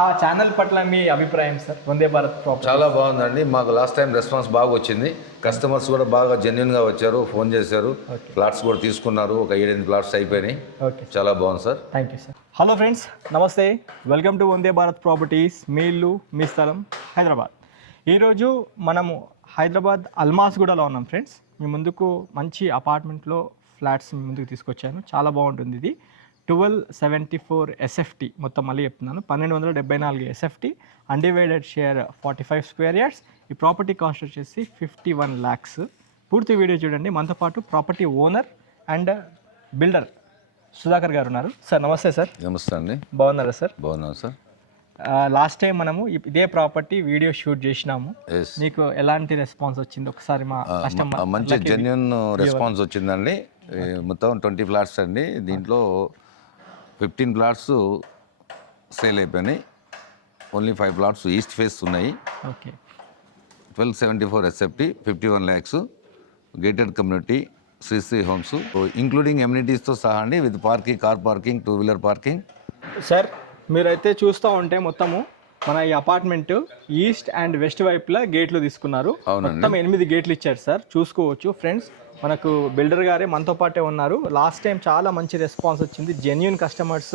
ఆ ఛానల్ పట్ల మీ అభిప్రాయం సార్? వందే భారత్ ప్రాపర్టీ చాలా బాగుందండి. మాకు లాస్ట్ టైం రెస్పాన్స్ బాగా వచ్చింది. కస్టమర్స్ కూడా బాగా జెన్యున్గా వచ్చారు, ఫోన్ చేశారు, ప్లాట్స్ కూడా తీసుకున్నారు. ఒక 7-8 ప్లాట్స్ అయిపోయినాయి. ఓకే, చాలా బాగుంది sir. Thank you sir. Hello friends, నమస్తే. Welcome to Vande Bharat properties. మీ ఇల్లు మీ స్థలం హైదరాబాద్. ఈరోజు మనము హైదరాబాద్ అల్మాస్గూడలో ఉన్నాం ఫ్రెండ్స్. మీ ముందుకు మంచి అపార్ట్మెంట్లో ఫ్లాట్స్ మీ ముందుకు తీసుకొచ్చాను. చాలా బాగుంటుంది ఇది. 1274 SFT, మొత్తం మళ్ళీ చెప్తున్నాను, 1274 SFT, undivided share 45 square yards. ఈ ప్రాపర్టీ కాస్ట్ వచ్చేసి 51 lakhs. పూర్తి వీడియో చూడండి. మనతో పాటు property owner and builder Sudhakar గారు ఉన్నారు. సార్ నమస్తే సార్. నమస్తే అండి. బాగున్నారా సార్? బాగున్నాను సార్. లాస్ట్ టైం మనము ఇదే ప్రాపర్టీ వీడియో షూట్ చేసినాము. మీకు ఎలాంటి రెస్పాన్స్ వచ్చింది? ఒకసారి మా కస్టమర్ మంచి జెన్యున్ రెస్పాన్స్ వచ్చిందండి. మొత్తం 20 ఫ్లాట్స్ అండి. దీంట్లో 15 ప్లాట్స్ సేల్ అయిపోయినాయి. ఓన్లీ 5 ప్లాట్స్ ఈస్ట్ ఫేస్ ఉన్నాయి. Okay. 1274 SFT, 51 lakhs, gated community, Sri homes, including ఎమ్యూనిటీస్తో సహా అండి, with parking, car parking, 2-wheeler parking. Sir మీరైతే చూస్తూ ఉంటే మొత్తము మన ఈ అపార్ట్మెంట్ ఈస్ట్ అండ్ వెస్ట్ వైపులా గేట్లు తీసుకున్నారు. మొత్తం 8 గేట్లు ఇచ్చారు సార్. చూసుకోవచ్చు ఫ్రెండ్స్, మనకు బిల్డర్ గారే మనతో పాటే ఉన్నారు. లాస్ట్ టైం చాలా మంచి రెస్పాన్స్ వచ్చింది. జెన్యూన్ కస్టమర్స్,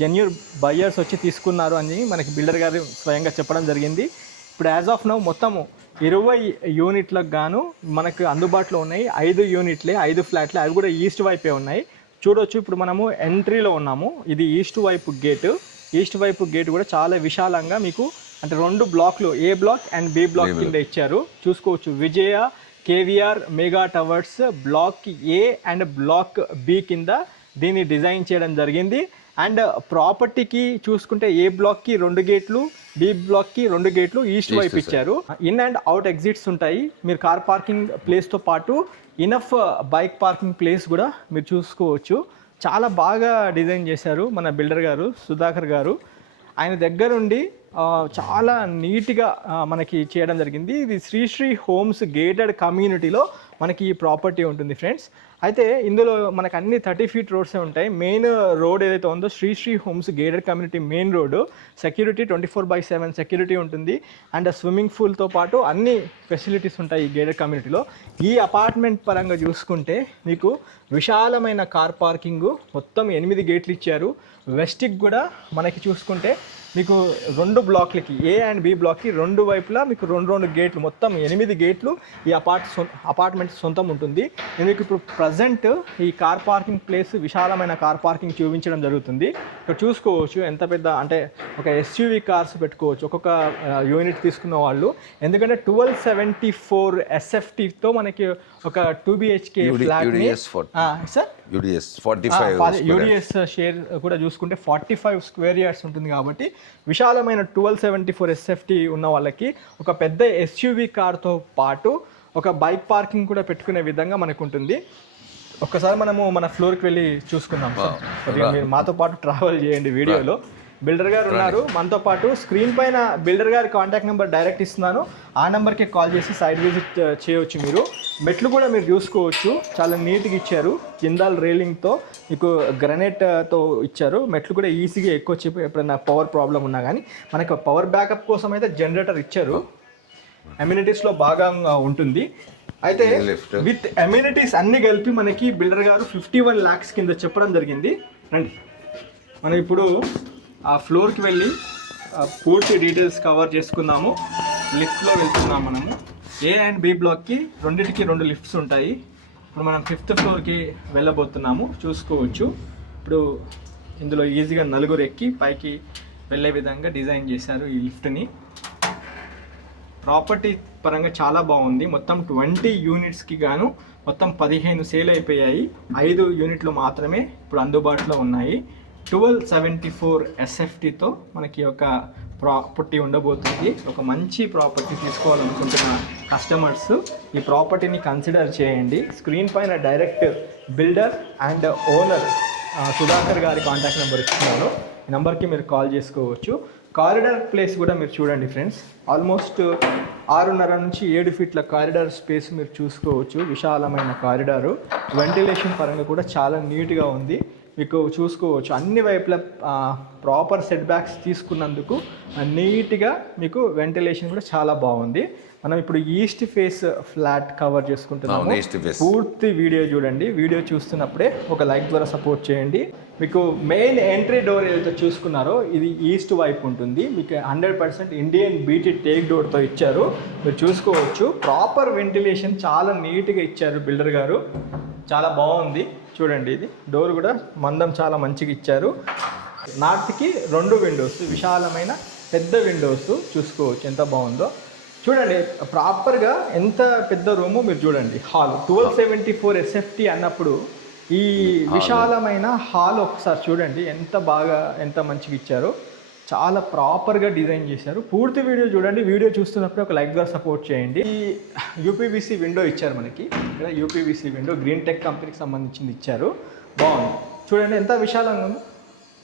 జెన్యూన్ బయ్యర్స్ వచ్చి తీసుకున్నారు అని మనకి బిల్డర్ గారు స్వయంగా చెప్పడం జరిగింది. ఇప్పుడు యాజ్ ఆఫ్ నౌ మొత్తము 20 యూనిట్లకు గాను మనకు అందుబాటులో ఉన్నాయి. 5 యూనిట్లే, 5 ఫ్లాట్లే, అవి కూడా ఈస్ట్ వైపే ఉన్నాయి. చూడవచ్చు, ఇప్పుడు మనము ఎంట్రీలో ఉన్నాము. ఇది ఈస్ట్ వైపు గేటు. ఈస్ట్ వైపు గేట్ కూడా చాలా విశాలంగా మీకు అంటే 2 బ్లాక్లు, A block and B block కింద ఇచ్చారు. చూసుకోవచ్చు, Vijaya KVR mega towers block A and block B కింద దీన్ని డిజైన్ చేయడం జరిగింది. అండ్ ప్రాపర్టీకి చూసుకుంటే ఏ బ్లాక్కి 2 గేట్లు, బి బ్లాక్కి 2 గేట్లు ఈస్ట్ వైపు ఇచ్చారు. ఇన్ అండ్ అవుట్ ఎగ్జిట్స్ ఉంటాయి. మీరు కార్ పార్కింగ్ ప్లేస్తో పాటు ఇనఫ్ బైక్ పార్కింగ్ ప్లేస్ కూడా మీరు చూసుకోవచ్చు. చాలా బాగా డిజైన్ చేశారు మన బిల్డర్ గారు సుధాకర్ గారు. ఆయన దగ్గరుండి చాలా నీట్గా మనకి చేయడం జరిగింది. ఇది శ్రీ హోమ్స్ గేటెడ్ కమ్యూనిటీలో మనకి ఈ ప్రాపర్టీ ఉంటుంది ఫ్రెండ్స్. అయితే ఇందులో మనకు అన్ని 30 feet రోడ్సే ఉంటాయి. మెయిన్ రోడ్ ఏదైతే ఉందో Sri homes gated community main road. Security 24/7 security ఉంటుంది. అండ్ స్విమ్మింగ్ పూల్తో పాటు అన్ని ఫెసిలిటీస్ ఉంటాయి ఈ గేటెడ్ కమ్యూనిటీలో. ఈ అపార్ట్మెంట్ పరంగా చూసుకుంటే మీకు విశాలమైన కార్ పార్కింగ్, మొత్తం 8 గేట్లు ఇచ్చారు. వెస్ట్కి కూడా మనకి చూసుకుంటే మీకు 2 బ్లాక్లకి, ఏ అండ్ బి బ్లాక్కి 2 వైపులా మీకు 2 గేట్లు, మొత్తం 8 గేట్లు ఈ అపార్ట్మెంట్ సొంతం ఉంటుంది. నేను మీకు ఇప్పుడు ప్రజెంట్ ఈ కార్ పార్కింగ్ ప్లేస్, విశాలమైన కార్ పార్కింగ్ చూపించడం జరుగుతుంది. ఇక్కడ చూసుకోవచ్చు ఎంత పెద్ద, అంటే ఒక SUV కార్స్ పెట్టుకోవచ్చు ఒక్కొక్క యూనిట్ తీసుకున్న వాళ్ళు. ఎందుకంటే 1274 SFTతో మనకి ఒక 2 BHK flat sir, UDS share కూడా చూసుకుంటే 45 స్క్వేర్ యార్డ్స్ ఉంటుంది. కాబట్టి విశాలమైన 1274 SFT ఉన్న వాళ్ళకి ఒక పెద్ద SUV కార్తో పాటు ఒక బైక్ పార్కింగ్ కూడా పెట్టుకునే విధంగా మనకు ఉంటుంది. ఒక్కసారి మనము మన ఫ్లోర్కి వెళ్ళి చూసుకుందాం సార్. కొద్దిగా మీరు మాతో పాటు ట్రావెల్ చేయండి వీడియోలో. బిల్డర్ గారు ఉన్నారు మనతో పాటు. స్క్రీన్ పైన బిల్డర్ గారి కాంటాక్ట్ నెంబర్ డైరెక్ట్ ఇస్తున్నాను. ఆ నెంబర్కి కాల్ చేసి సైట్ విజిట్ చేయవచ్చు. మీరు మెట్లు కూడా మీరు చూసుకోవచ్చు, చాలా నీట్గా ఇచ్చారు. కిందాల రైలింగ్తో మీకు గ్రనైట్తో ఇచ్చారు. మెట్లు కూడా ఈజీగా ఎక్కొచ్చి ఎప్పుడైనా పవర్ ప్రాబ్లం ఉన్నా కానీ మనకు పవర్ బ్యాకప్ కోసం అయితే జనరేటర్ ఇచ్చారు. అమ్యూనిటీస్లో భాగంగా ఉంటుంది. అయితే విత్ అమ్యూనిటీస్ అన్ని కలిపి మనకి బిల్డర్ గారు 51 lakhs కింద చెప్పడం జరిగింది. రండి మనం ఇప్పుడు ఆ ఫ్లోర్కి వెళ్ళి పూర్తి డీటెయిల్స్ కవర్ చేసుకుందాము. లిఫ్ట్లో వెళ్తున్నాం మనము. ఏ అండ్ బి బ్లాక్కి 2 లిఫ్ట్స్ ఉంటాయి. ఇప్పుడు మనం 5th ఫ్లోర్కి వెళ్ళబోతున్నాము. చూసుకోవచ్చు, ఇప్పుడు ఇందులో ఈజీగా 4 ఎక్కి పైకి వెళ్ళే విధంగా డిజైన్ చేశారు ఈ లిఫ్ట్ని. ప్రాపర్టీ పరంగా చాలా బాగుంది. మొత్తం 20 యూనిట్స్కి గాను మొత్తం 15 సేల్ అయిపోయాయి. 5 యూనిట్లు మాత్రమే ఇప్పుడు అందుబాటులో ఉన్నాయి. 1274 SFTతో మనకి ఒక ప్రాపర్టీ ఉండబోతుంది. ఒక మంచి ప్రాపర్టీ తీసుకోవాలనుకుంటున్న కస్టమర్స్ ఈ ప్రాపర్టీని కన్సిడర్ చేయండి. స్క్రీన్ పైన direct builder and owner Sudhakar గారి కాంటాక్ట్ నెంబర్ ఇస్తున్నాను. ఈ నెంబర్కి మీరు కాల్ చేసుకోవచ్చు. కారిడార్ ప్లేస్ కూడా మీరు చూడండి ఫ్రెండ్స్. ఆల్మోస్ట్ 6.5 నుంచి 7 ఫీట్ల కారిడార్ స్పేస్ మీరు చూసుకోవచ్చు. విశాలమైన కారిడారు. వెంటిలేషన్ పరంగా కూడా చాలా నీట్గా ఉంది. మీకు చూసుకోవచ్చు అన్ని వైపుల ప్రాపర్ సెట్ బ్యాక్స్ తీసుకున్నందుకు నీట్గా మీకు వెంటిలేషన్ కూడా చాలా బాగుంది. మనం ఇప్పుడు ఈస్ట్ ఫేస్ ఫ్లాట్ కవర్ చేసుకుంటున్నాము. ఈస్ట్ ఫేస్ పూర్తి వీడియో చూడండి. వీడియో చూస్తున్నప్పుడే ఒక లైక్ ద్వారా సపోర్ట్ చేయండి. మీకు మెయిన్ ఎంట్రీ డోర్ ఏదైతే చూసుకున్నారో ఇది ఈస్ట్ వైపు ఉంటుంది. మీకు 100% ఇండియన్ బీటీ టేక్ డోర్తో ఇచ్చారు. మీరు చూసుకోవచ్చు ప్రాపర్ వెంటిలేషన్ చాలా నీట్గా ఇచ్చారు బిల్డర్ గారు. చాలా బాగుంది చూడండి. ఇది డోర్ కూడా మందం చాలా మంచిగా ఇచ్చారు. నార్త్కి 2 విండోస్, విశాలమైన పెద్ద విండోస్ చూసుకోవచ్చు ఎంత బాగుందో. చూడండి ప్రాపర్గా ఎంత పెద్ద రూమో మీరు చూడండి. హాల్ 1274 SFT అన్నప్పుడు ఈ విశాలమైన హాల్ ఒకసారి చూడండి ఎంత బాగా ఎంత మంచిగా ఇచ్చారో. చాలా ప్రాపర్గా డిజైన్ చేశారు. పూర్తి వీడియో చూడండి. వీడియో చూస్తున్నప్పుడు ఒక లైక్ ద్వారా సపోర్ట్ చేయండి. ఈ యూపీవీసీ విండో ఇచ్చారు మనకి. ఇక్కడ యూపీవీసీ విండో గ్రీన్ టెక్ కంపెనీకి సంబంధించింది ఇచ్చారు. బాగుంది చూడండి ఎంత విశాలంగా ఉందో.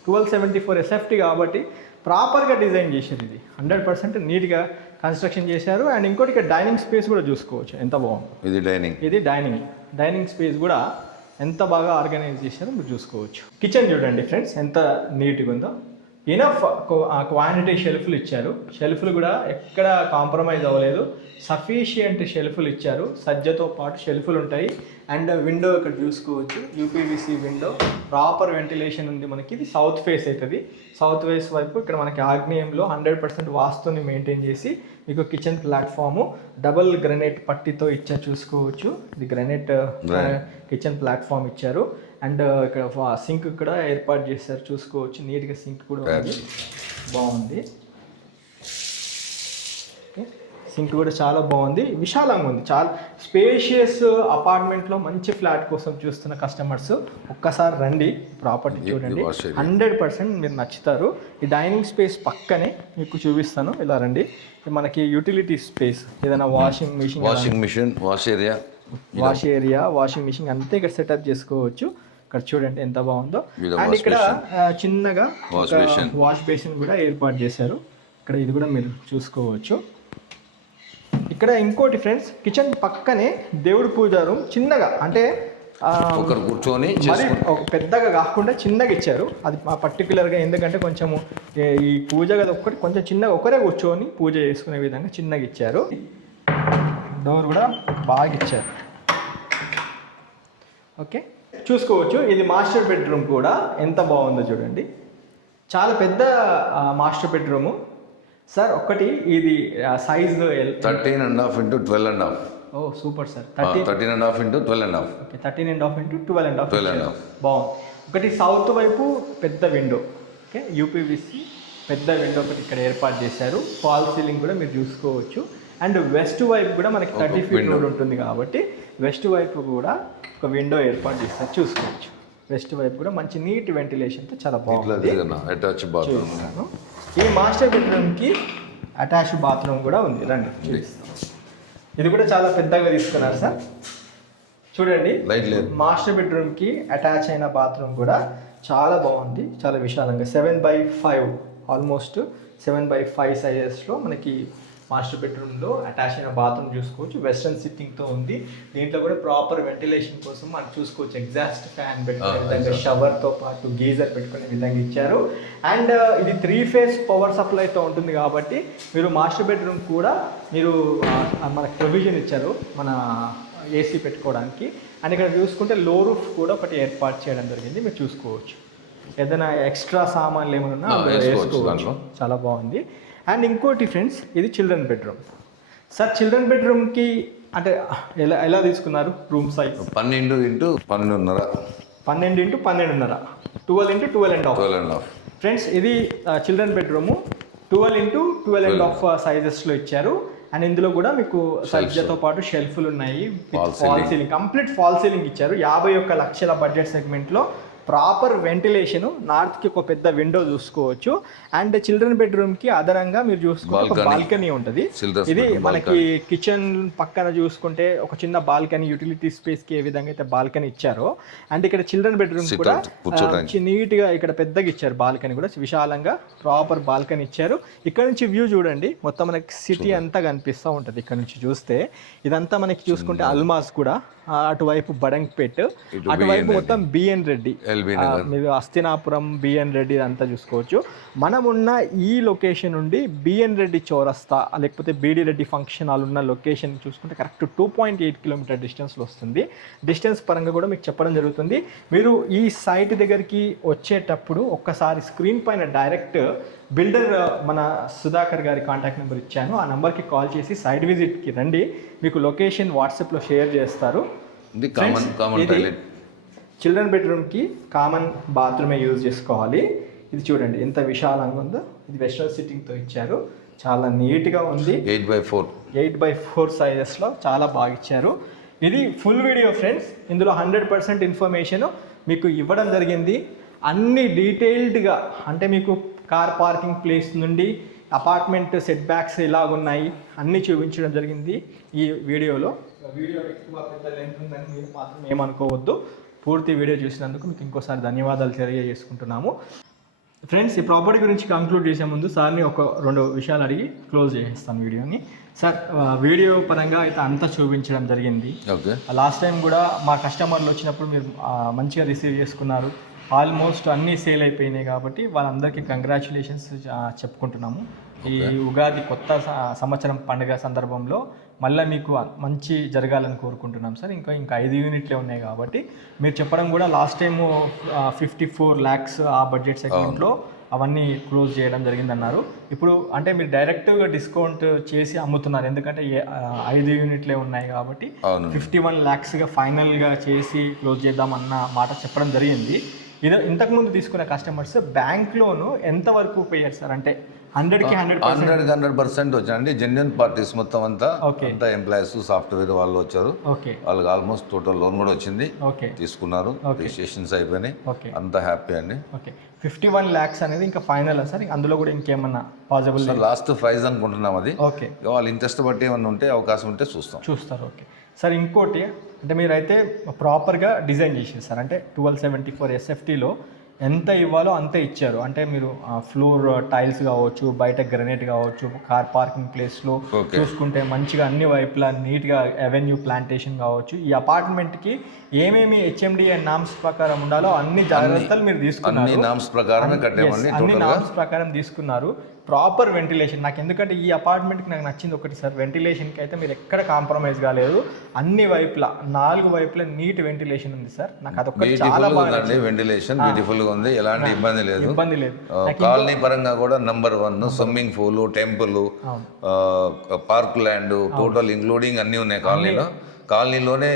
1274 SFT కాబట్టి ప్రాపర్గా డిజైన్ చేశారు. ఇది 100% నీట్గా కన్స్ట్రక్షన్ చేశారు. అండ్ ఇంకోటి ఇక్కడ డైనింగ్ స్పేస్ కూడా చూసుకోవచ్చు ఎంత బాగుంది. ఇది డైనింగ్ స్పేస్ కూడా ఎంత బాగా ఆర్గనైజ్ చేశారో మీరు చూసుకోవచ్చు. కిచెన్ చూడండి ఫ్రెండ్స్ ఎంత నీట్గా ఉందో. ఇనఫ్ క్వాంటిటీ షెల్ఫ్లు ఇచ్చారు. షెల్ఫ్లు కూడా ఎక్కడ కాంప్రమైజ్ అవ్వలేదు. సఫిషియంట్ షెల్ఫ్లు ఇచ్చారు. సజ్జతో పాటు షెల్ఫ్లు ఉంటాయి. అండ్ విండో ఇక్కడ చూసుకోవచ్చు యూపీవీసీ విండో. ప్రాపర్ వెంటిలేషన్ ఉంది మనకి. ఇది సౌత్ ఫేస్ అవుతుంది. సౌత్ ఫేస్ వైపు ఇక్కడ మనకి ఆగ్నేయంలో 100% వాస్తుని మెయింటైన్ చేసి మీకు కిచెన్ ప్లాట్ఫాము డబుల్ గ్రనైట్ పట్టితో ఇచ్చారు చూసుకోవచ్చు. ఇది గ్రనైట్ కిచెన్ ప్లాట్ఫామ్ ఇచ్చారు. అండ్ ఇక్కడ సింక్ కూడా ఏర్పాటు చేశారు చూసుకోవచ్చు. నీట్గా సింక్ కూడా ఉంది. బాగుంది. సింక్ కూడా చాలా బాగుంది. విశాలంగా ఉంది. చాలా స్పేషియస్ అపార్ట్మెంట్లో మంచి ఫ్లాట్ కోసం చూస్తున్న కస్టమర్స్ ఒక్కసారి రండి. ప్రాపర్టీ చూడండి. 100% మీరు నచ్చుతారు. ఈ డైనింగ్ స్పేస్ పక్కనే మీకు చూపిస్తాను. ఇలా రండి. మనకి యూటిలిటీ స్పేస్ ఏదైనా వాషింగ్ మిషన్ వాషింగ్ మిషన్ అంతే ఇక్కడ సెటప్ చేసుకోవచ్చు. ఇక్కడ చూడండి ఎంత బాగుందో. అండ్ ఇక్కడ చిన్నగా వాష్ బేసిన్ కూడా ఏర్పాటు చేశారు. ఇక్కడ ఇది కూడా మీరు చూసుకోవచ్చు. ఇక్కడ ఇంకోటి ఫ్రెండ్స్ కిచెన్ పక్కనే దేవుడి పూజ రూమ్ చిన్నగా, అంటే కూర్చొని మరి ఒక పెద్దగా కాకుండా చిన్నగా ఇచ్చారు. అది పర్టికులర్గా ఎందుకంటే కొంచెము ఈ పూజ గది ఒక్కటి కొంచెం చిన్నగా ఒకరే కూర్చొని పూజ చేసుకునే విధంగా చిన్నగా ఇచ్చారు. డోర్ కూడా బాగా ఇచ్చారు. ఓకే చూసుకోవచ్చు. ఇది మాస్టర్ బెడ్రూమ్ కూడా ఎంత బాగుందో చూడండి. చాలా పెద్ద మాస్టర్ బెడ్రూము సార్. ఒక్కటి ఇది సైజ్ 13.5 into 12.5. ఓ super sir. 13.5 into 12.5. Okay 13.5 into 12.5. బాగుంది. ఒకటి సౌత్ వైపు పెద్ద విండో. ఓకే యూపీవీసీ పెద్ద విండో ఒకటి ఇక్కడ ఏర్పాటు చేశారు. ఫాల్ సీలింగ్ కూడా మీరు చూసుకోవచ్చు. అండ్ వెస్ట్ వైపు కూడా మనకి 30 feet రోడ్ ఉంటుంది కాబట్టి వెస్ట్ వైపు కూడా ఒక విండో ఏర్పాటు చేస్తారు చూసుకోవచ్చు. వెస్ట్ వైపు కూడా మంచి నీట్ వెంటిలేషన్తో చాలా బాగుంది. ఈ మాస్టర్ బెడ్రూమ్కి అటాచ్ బాత్రూమ్ కూడా ఉంది. రండి చూపిస్తాం. ఇది కూడా చాలా పెద్దగా తీసుకున్నారు సార్. చూడండి మాస్టర్ బెడ్రూమ్కి అటాచ్ అయిన బాత్రూమ్ కూడా చాలా బాగుంది. చాలా విశాలంగా 7/5 ఆల్మోస్ట్ 7/5 సైజెస్లో మనకి మాస్టర్ బెడ్రూమ్లో అటాచ్ అయిన బాత్రూమ్ చూసుకోవచ్చు. వెస్ట్రన్ సిట్టింగ్తో ఉంది. దీంట్లో కూడా ప్రాపర్ వెంటిలేషన్ కోసం మనం చూసుకోవచ్చు. ఎగ్జాస్ట్ ఫ్యాన్ పెట్టుకునే విధంగా, షవర్తో పాటు గీజర్ పెట్టుకునే విధంగా ఇచ్చారు. అండ్ ఇది 3 phase పవర్ సప్లైతో ఉంటుంది కాబట్టి మీరు మాస్టర్ బెడ్రూమ్ కూడా మీరు మనకు ప్రొవిజన్ ఇచ్చారు మన ఏసీ పెట్టుకోవడానికి. అండ్ ఇక్కడ చూసుకుంటే లో రూఫ్ కూడా ఒకటి ఏర్పాటు చేయడం జరిగింది. మీరు చూసుకోవచ్చు. ఏదైనా ఎక్స్ట్రా సామాన్లు ఏమైనా వేసుకోవచ్చు. చాలా బాగుంది. అండ్ ఇంకోటి ఫ్రెండ్స్ ఇది చిల్డ్రన్ బెడ్రూమ్. సార్ చిల్డ్రన్ బెడ్రూమ్కి అంటే ఎలా తీసుకున్నారు room size? 12 into 12.5. 12 into 12.5. 12 into 12.5. Friends ఇది చిల్డ్రన్ బెడ్రూము 12 into 12.5 సైజెస్లో ఇచ్చారు. అండ్ ఇందులో కూడా మీకు సజ్జతో పాటు షెల్ఫ్లు ఉన్నాయి. Fall ceiling, complete fall ceiling ఇచ్చారు. 51 లక్షల బడ్జెట్ సెగ్మెంట్లో ప్రాపర్ వెంటిలేషన్. నార్త్కి ఒక పెద్ద విండో చూసుకోవచ్చు. అండ్ చిల్డ్రన్ బెడ్రూమ్కి అదనంగా మీరు చూసుకుంటే ఒక బాల్కనీ ఉంటుంది. ఇది మనకి కిచెన్ పక్కన చూసుకుంటే ఒక చిన్న బాల్కనీ, యూటిలిటీ స్పేస్కి ఏ విధంగా అయితే బాల్కనీ ఇచ్చారో అండ్ ఇక్కడ చిల్డ్రన్ బెడ్రూమ్ కూడా నీట్గా ఇక్కడ పెద్దగా ఇచ్చారు. బాల్కనీ కూడా విశాలంగా ప్రాపర్ బాల్కనీ ఇచ్చారు. ఇక్కడ నుంచి వ్యూ చూడండి. మొత్తం మనకి సిటీ అంతా కనిపిస్తూ ఉంటుంది. ఇక్కడ నుంచి చూస్తే ఇదంతా మనకి చూసుకుంటే అల్మాస్ కూడా, అటువైపు బడంగ్పేట్, అటువైపు మొత్తం బిఎన్ రెడ్డి ఎల్బీ నగర్. మీరు హస్తినాపురం, బిఎన్ రెడ్డి అంతా చూసుకోవచ్చు. మనమున్న ఈ లొకేషన్ నుండి బిఎన్ రెడ్డి చౌరస్తా లేకపోతే బీడీ రెడ్డి ఫంక్షన్ హాల్ ఉన్న లొకేషన్ చూసుకుంటే కరెక్ట్ 2.8 కిలోమీటర్ డిస్టెన్స్లో వస్తుంది. డిస్టెన్స్ పరంగా కూడా మీకు చెప్పడం జరుగుతుంది. మీరు ఈ సైట్ దగ్గరికి వచ్చేటప్పుడు ఒక్కసారి స్క్రీన్ పైన డైరెక్ట్ బిల్డర్ మన సుధాకర్ గారి కాంటాక్ట్ నెంబర్ ఇచ్చాను. ఆ నెంబర్కి కాల్ చేసి సైట్ విజిట్కి రండి. మీకు లొకేషన్ వాట్సాప్లో షేర్ చేస్తారు. కామన్ టాయిలెట్, చిల్డ్రన్ బెడ్రూమ్కి కామన్ బాత్రూమే యూజ్ చేసుకోవాలి. ఇది చూడండి ఎంత విశాలంగా ఉందో. ఇది వెస్ట్రన్ సిట్టింగ్తో ఇచ్చారు, చాలా నీట్గా ఉంది. 8x4 సైజెస్లో చాలా బాగా ఇచ్చారు. ఇది ఫుల్ వీడియో ఫ్రెండ్స్. ఇందులో 100% ఇన్ఫర్మేషన్ మీకు ఇవ్వడం జరిగింది. అన్ని డీటెయిల్డ్గా, అంటే మీకు కార్ పార్కింగ్ ప్లేస్ నుండి అపార్ట్మెంట్ సెట్ బ్యాక్స్ ఎలాగున్నాయి అన్నీ చూపించడం జరిగింది ఈ వీడియోలో. వీడియో ఎక్కువ పెద్ద లెంత్ ఉందని మీరు మాత్రం ఏమనుకోవద్దు. పూర్తి వీడియో చూసినందుకు మీకు ఇంకోసారి ధన్యవాదాలు తెలియజేసుకుంటున్నాము. ఫ్రెండ్స్, ఈ ప్రాపర్టీ గురించి కంక్లూడ్ చేసే ముందు సార్ని ఒక 2 విషయాలు అడిగి క్లోజ్ చేసేస్తాను వీడియోని. సార్, వీడియో పరంగా అయితే అంతా చూపించడం జరిగింది. ఓకే. లాస్ట్ టైం కూడా మా కస్టమర్లు వచ్చినప్పుడు మీరు మంచిగా రిసీవ్ చేసుకున్నారు. ఆల్మోస్ట్ అన్నీ సేల్ అయిపోయినాయి కాబట్టి వాళ్ళందరికీ కంగ్రాచులేషన్స్ చెప్పుకుంటున్నాము. ఈ ఉగాది కొత్త సంవత్సరం పండుగ సందర్భంలో మళ్ళీ మీకు మంచి జరగాలని కోరుకుంటున్నాం సార్. ఇంకా 5 యూనిట్లే ఉన్నాయి కాబట్టి మీరు చెప్పడం కూడా లాస్ట్ టైము 54 lakhs ఆ బడ్జెట్ సెగ్మెంట్లో అవన్నీ క్లోజ్ చేయడం జరిగిందన్నారు. ఇప్పుడు అంటే మీరు డైరెక్ట్గా డిస్కౌంట్ చేసి అమ్ముతున్నారు, ఎందుకంటే 5 యూనిట్లే ఉన్నాయి కాబట్టి 51 lakhsగా ఫైనల్గా చేసి క్లోజ్ చేద్దామన్న మాట చెప్పడం జరిగింది. ఇంతకుముందు తీసుకున్న కస్టమర్స్ బ్యాంక్ లోను ఎంతవరకు పోయారు సార్? అంటే 100కి 100% వచ్చారండి. జెన్యున్ పార్టీస్ మొత్తం అంతా ఎంప్లాయీస్, సాఫ్ట్వేర్ వాళ్ళు వచ్చారు. వాళ్ళకి ఆల్మోస్ట్ టోటల్ లోన్ కూడా వచ్చింది, తీసుకున్నారు, రిజిస్ట్రేషన్స్ అయిపోయినాయి, అంతా హ్యాపీ అండి. 51 lakhs అనేది ఇంకా ఫైనల్ సార్? అందులో కూడా ఇంకేమన్నా పాసిబుల్? లాస్ట్ ప్రైజ్ అనుకుంటున్నాం అది. ఓకే, వాళ్ళు ఇంట్రెస్ట్ బట్టి ఏమన్నా ఉంటే అవకాశం ఉంటే చూస్తారు. ఓకే సార్, ఇంకోటి అంటే మీరైతే ప్రాపర్గా డిజైన్ చేసారు సార్. అంటే 1274 SFTలో ఎంత ఇవ్వాలో అంతే ఇచ్చారు. అంటే మీరు ఫ్లోర్ టైల్స్ కావచ్చు, బయట గ్రనైట్ కావచ్చు, కార్ పార్కింగ్ ప్లేస్లో చూసుకుంటే మంచిగా అన్ని వైపులా నీట్గా అవెన్యూ ప్లాంటేషన్ కావచ్చు. ఈ అపార్ట్మెంట్కి ఏమేమి HMDA నామ్స్ ప్రకారం ఉండాలో అన్ని జాగ్రత్తలు మీరు తీసుకున్నారు. అన్ని నామ్స్ ప్రకారం తీసుకున్నారు. ప్రాపర్ వెంటిలేషన్, నాకు ఎందుకంటే ఈ అపార్ట్మెంట్కి నాకు నచ్చింది ఒకటి సార్, వెంటిలేషన్కి అయితే మీరు ఎక్కడ కాంప్రమైజ్ కాలేదు. అన్ని వైపులా 4 వైపులా నీట్ వెంటిలేషన్ ఉంది సార్. నాకు అదొకటి చాలా బాగా వెంటిలేషన్ బ్యూటిఫుల్ గా ఉంది, ఎలాంటి ఇబ్బంది లేదు. కాలనీ పరంగా కూడా number 1. Swimming pool, temple, park land, total including అన్ని ఉన్నాయి కాలనీలోనే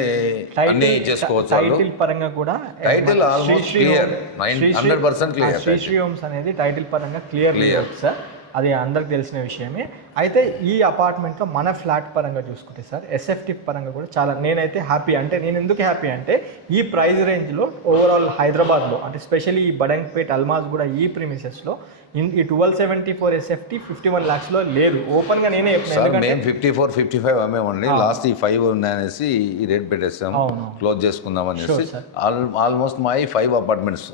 అన్ని చేసుకోవచ్చు. టైటిల్ పరంగా కూడా title almost clear, 100% clear. Sri homes అనేది టైటిల్ పరంగా క్లియర్ సార్, అది అందరికి తెలిసిన విషయమే. అయితే ఈ అపార్ట్మెంట్లో మన ఫ్లాట్ పరంగా చూసుకుంటే సార్, SFT పరంగా కూడా చాలా నేనైతే హ్యాపీ. అంటే నేను ఎందుకు హ్యాపీ అంటే ఈ ప్రైస్ రేంజ్లో ఓవరాల్ హైదరాబాద్లో, అంటే స్పెషల్లీ ఈ బడంగ్పేట్, అల్మాజ్ కూడా ఈ ప్రిమిసెస్లో ఈ 1274 SFT 51 lakhsలో లేదు. ఓపెన్గా నేనే చెప్పాను, 54, 55 అమ్మేమండి. లాస్ట్ ఈ 5 ఉన్నాయనేసి ఈ రేట్ పెట్టేస్తాము, క్లోజ్ చేసుకుందాం అనేసి. ఆల్మోస్ట్ మా 5 అపార్ట్మెంట్స్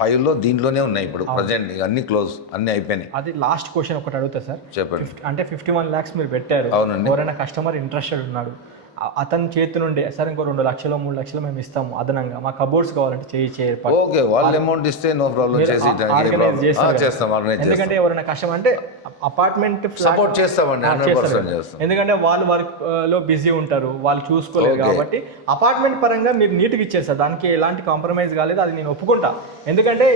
5లో దీంట్లోనే ఉన్నాయి ఇప్పుడు ప్రజెంట్. అన్ని క్లోజ్, అన్ని అయిపోయినాయి. అది లాస్ట్ క్వశ్చన్ ఒకటి అడుగుతా సార్, చెప్పండి. అంటే 51 lakhs మీరు పెట్టారు, ఎవరైనా కస్టమర్ ఇంట్రెస్టెడ్ ఉన్నాడు, అతని చేతి నుండి సార్ ఇంకో 2 లక్షలు 3 లక్షలు మేము ఇస్తాము అదనంగా, మా కబోర్డ్స్ కావాలంటే ఓకే, వాళ్ళ అమౌంట్ ఇస్తే నో ప్రాబ్లం, చేస్తాం. ఎందుకంటే ఎవరైనా కస్టమర్ అంటే అపార్ట్మెంట్ సపోర్ట్ చేస్తామండి, 100% చేస్తాం. ఎందుకంటే వాళ్ళు వర్క్ లో బిజీ ఉంటారు, వాళ్ళు చూసుకోలేదు కాబట్టి అపార్ట్మెంట్ పరంగా మీరు నీట్గా ఇచ్చారు సార్, దానికి ఎలాంటి కాంప్రమైజ్ కాలేదు, అది నేను ఒప్పుకుంటా. ఎందుకంటే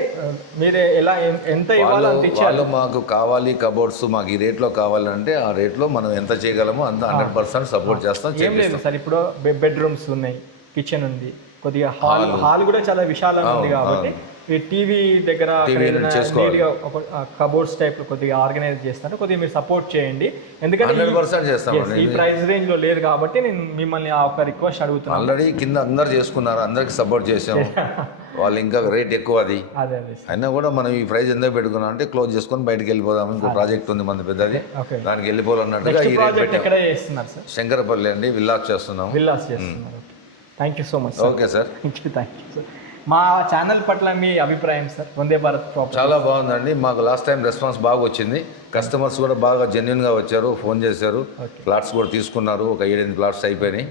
మీరు ఎలా ఎంత ఇవ్వాలో అంత ఇచ్చారు. మాకు కావాలి కబోర్డ్స్, మాకు ఈ రేట్లో కావాలంటే ఆ రేట్లో మనం ఎంత చేయగలమో అంత 100% సపోర్ట్ చేస్తాం. ఏం లేదు సార్, ఇప్పుడు బెడ్రూమ్స్ ఉన్నాయి, కిచెన్ ఉంది, కొద్దిగా హాల్ కూడా చాలా విశాలంగా ఉంది కాబట్టి టీవీ దగ్గర నీట్గా ఒక కబోర్డ్స్ టైప్ కొద్దిగా ఆర్గనైజ్ చేస్తాను, కొద్దిగా మీరు సపోర్ట్ చేయండి. ఎందుకంటే ఈ ప్రైస్ రేంజ్ లో లేదు కాబట్టి నేను మిమ్మల్ని ఒక రిక్వెస్ట్ అడుగుతున్నాను. ఆల్రెడీ కింద అందరు చేసుకున్నారు, అందరికి సపోర్ట్ చేసాము, వాళ్ళు ఇంకా రేట్ ఎక్కువ అది అయినా కూడా మనం ఈ ప్రైస్ ఎందుకు పెట్టుకున్నాం అంటే క్లోజ్ చేసుకొని బయటకు వెళ్ళిపోదాం. ఇంకో ప్రాజెక్ట్ ఉంది మన పెద్దది, దానికి వెళ్ళిపోవాలన్నట్టుగా ఈ రేట్ పెట్టారు. శంకరపల్లి అండి, విల్లాస్ చేస్తున్నాం. Thank you so much. Okay sir, thank you sir. మా ఛానల్ పట్ల మీ అభిప్రాయం సార్? వందే భారత్ ప్రాపర్టీ చాలా బాగుందండి. మాకు లాస్ట్ టైం రెస్పాన్స్ బాగా వచ్చింది, కస్టమర్స్ కూడా బాగా జెన్యున్గా వచ్చారు, ఫోన్ చేశారు, ప్లాట్స్ కూడా తీసుకున్నారు, ఒక 7-8 ప్లాట్స్ అయిపోయినాయి.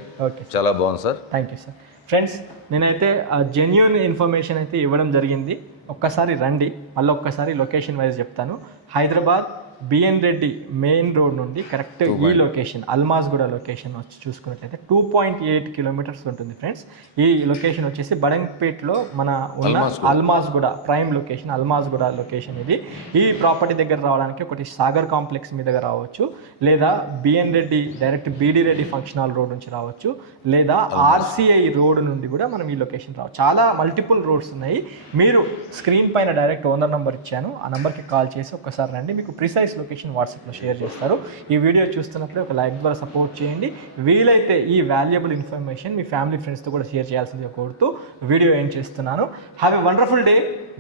చాలా బాగుంది sir. Thank you sir. Friends నేనైతే జెన్యూన్ ఇన్ఫర్మేషన్ అయితే ఇవ్వడం జరిగింది. ఒక్కసారి రండి, మళ్ళీ ఒక్కసారి లొకేషన్ వైజ్ చెప్తాను. Hyderabad BN Reddy main road నుండి కరెక్ట్ ఈ లొకేషన్ అల్మాజ్గూడ లొకేషన్ వచ్చి చూసుకున్నట్లయితే 2.8 కిలోమీటర్స్ ఉంటుంది ఫ్రెండ్స్. ఈ లొకేషన్ వచ్చేసి బడంగ్పేట్లో మన ఉన్న Almasguda prime location, Almasguda location ఇది. ఈ ప్రాపర్టీ దగ్గర రావడానికి ఒకటి సాగర్ కాంప్లెక్స్ మీదుగా రావచ్చు, లేదా BN Reddy direct BD Reddy function hall road నుంచి రావచ్చు, లేదా ఆర్సీఐ రోడ్ నుండి కూడా మనం ఈ లొకేషన్ రావచ్చు. చాలా మల్టిపుల్ రోడ్స్ ఉన్నాయి. మీరు స్క్రీన్ పైన డైరెక్ట్ ఓనర్ నెంబర్ ఇచ్చాను, ఆ నెంబర్కి కాల్ చేసి ఒక్కసారి రండి, మీకు ప్రిసైజ్ లొకేషన్ వాట్సాప్లో షేర్ చేస్తారు. ఈ వీడియో చూస్తున్నట్లే ఒక లైక్ ద్వారా సపోర్ట్ చేయండి. వీలైతే ఈ వాల్యుబుల్ ఇన్ఫర్మేషన్ మీ ఫ్యామిలీ ఫ్రెండ్స్తో కూడా షేర్ చేయాల్సిందిగా కోరుతూ వీడియో ఏం చేస్తున్నాను. Have a wonderful day.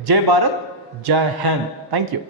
జై భారత్, జై హింద్. Thank you.